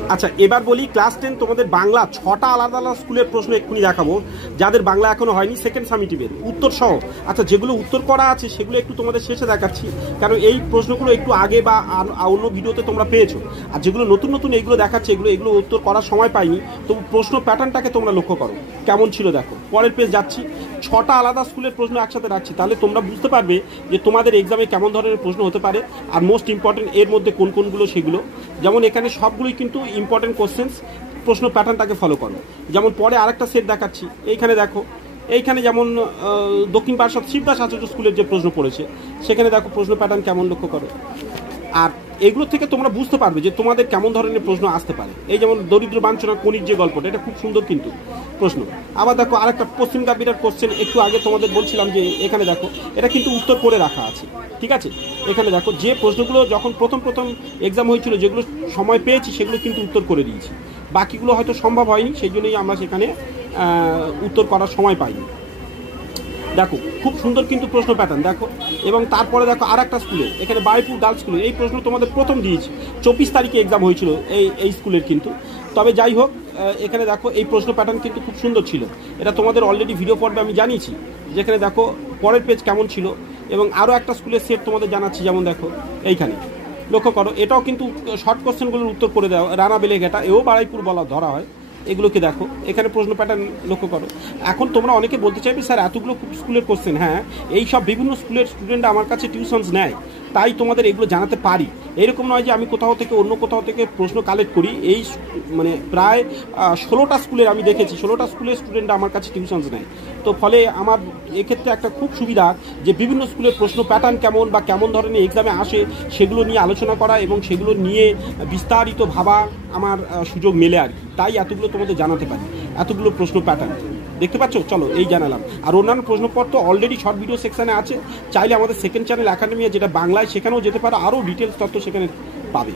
আচ্ছা, এবার বলি ক্লাস 10 তোমাদের বাংলা 6টা আলাদা আলাদা স্কুলের প্রশ্ন এক্ষুনি দেখাবো, যাদের বাংলা এখনো হয়নি, সেকেন্ড সামিটিভের উত্তর সহ। আচ্ছা, যেগুলো উত্তর করা আছে সেগুলো একটু তোমাদের শেষে দেখাচ্ছি, কারণ এই প্রশ্নগুলো একটু আগে বা অন্য ভিডিওতে তোমরা পেয়েছো। আর যেগুলো নতুন নতুন এগুলো দেখাচ্ছে, এগুলো উত্তর করার সময় পাইনি, তো প্রশ্ন প্যাটার্নটাকে তোমরা লক্ষ্য করো কেমন ছিল। দেখো পরের পেজ যাচ্ছি, 6টা আলাদা স্কুলের প্রশ্ন একসাথে রাখছি, তাহলে তোমরা বুঝতে পারবে যে তোমাদের এক্সামে কেমন ধরনের প্রশ্ন হতে পারে আর মোস্ট ইম্পর্টেন্ট এর মধ্যে কোন কোনগুলো সেগুলো। যেমন এখানে সবগুলোই কিন্তু ইম্পর্টেন্ট কোশ্চেন্স, প্রশ্ন প্যাটার্নটাকে ফলো করো। যেমন পরে আরেকটা সেট দেখাচ্ছি, এইখানে দেখো, এইখানে যেমন দক্ষিণ পার্শ্বদ শিবদাস আচার্য স্কুলের যে প্রশ্ন পড়েছে সেখানে দেখো প্রশ্ন প্যাটার্ন কেমন লক্ষ্য করো। আর এগুলো থেকে তোমরা বুঝতে পারবে যে তোমাদের কেমন ধরনের প্রশ্ন আসতে পারে। এই যেমন দরিদ্র বাঞ্ছনা কনির যে গল্পটা, এটা খুব সুন্দর কিন্তু প্রশ্ন। আবার দেখো আরেকটা পশ্চিম কাবিরার কোশ্চেন, একটু আগে তোমাদের বলছিলাম যে এখানে দেখো এটা কিন্তু উত্তর করে রাখা আছে, ঠিক আছে। এখানে দেখো যে প্রশ্নগুলো যখন প্রথম এক্সাম হয়েছিল, যেগুলো সময় পেয়েছি সেগুলো কিন্তু উত্তর করে দিয়েছি, বাকিগুলো হয়তো সম্ভব হয়নি, সেই জন্যই আমরা সেখানে উত্তর করার সময় পাইনি। দেখো খুব সুন্দর কিন্তু প্রশ্ন প্যাটার্ন দেখো। এবং তারপরে দেখো আর একটা স্কুলে, এখানে বারুইপুর গার্লস স্কুলে এই প্রশ্ন তোমাদের প্রথম দিয়েছি, 24 তারিখে এক্সাম হয়েছিল এই স্কুলের কিন্তু। তবে যাই হোক, এখানে দেখো এই প্রশ্ন প্যাটার্ন কিন্তু খুব সুন্দর ছিল, এটা তোমাদের অলরেডি ভিডিও পর্বে আমি জানিয়েছি। যেখানে দেখো পরের পেজ কেমন ছিল, এবং আরও একটা স্কুলের সেট তোমাদের জানাচ্ছি। যেমন দেখো এইখানে লক্ষ্য করো, এটাও কিন্তু শর্ট কোশ্চেনগুলোর উত্তর করে দেওয়া, রানা বেলেঘাটা, এও বারুইপুর বলা ধরা হয়। এগুলোকে দেখো, এখানে প্রশ্ন প্যাটার্ন লক্ষ্য করো। এখন তোমরা অনেকে বলতে চাইবে স্যার এতগুলো স্কুলের কোশ্চেন, হ্যাঁ এই সব বিভিন্ন স্কুলের স্টুডেন্টরা আমার কাছে টিউশনস নেয়, তাই তোমাদের এগুলো জানাতে পারি। এরকম নয় যে আমি কোথাও থেকে অন্য কোথাও থেকে প্রশ্ন কালেক্ট করি। এই মানে প্রায় 16টা স্কুলের আমি দেখেছি, 16টা স্কুলের স্টুডেন্টরা আমার কাছে টিউশনস নেয়। তো ফলে আমার এক্ষেত্রে একটা খুব সুবিধা যে বিভিন্ন স্কুলের প্রশ্ন প্যাটার্ন কেমন বা কেমন ধরনের এক্সামে আসে সেগুলো নিয়ে আলোচনা করা এবং সেগুলো নিয়ে বিস্তারিত ভাবা আমার সুযোগ মেলে আর কি, তাই এতগুলো তোমাদের জানাতে পারি, এতগুলো প্রশ্ন প্যাটার্ন দেখতে পাচ্ছ। চলো এই জানালাম। আর অন্যান্য প্রশ্নপত্র অলরেডি শর্ট ভিডিও সেকশানে আছে, চাইলে আমাদের সেকেন্ড চ্যানেল একাডেমি যেটা বাংলায়, সেখানেও যেতে পারো, আরও ডিটেলস তথ্য সেখানে পাবে।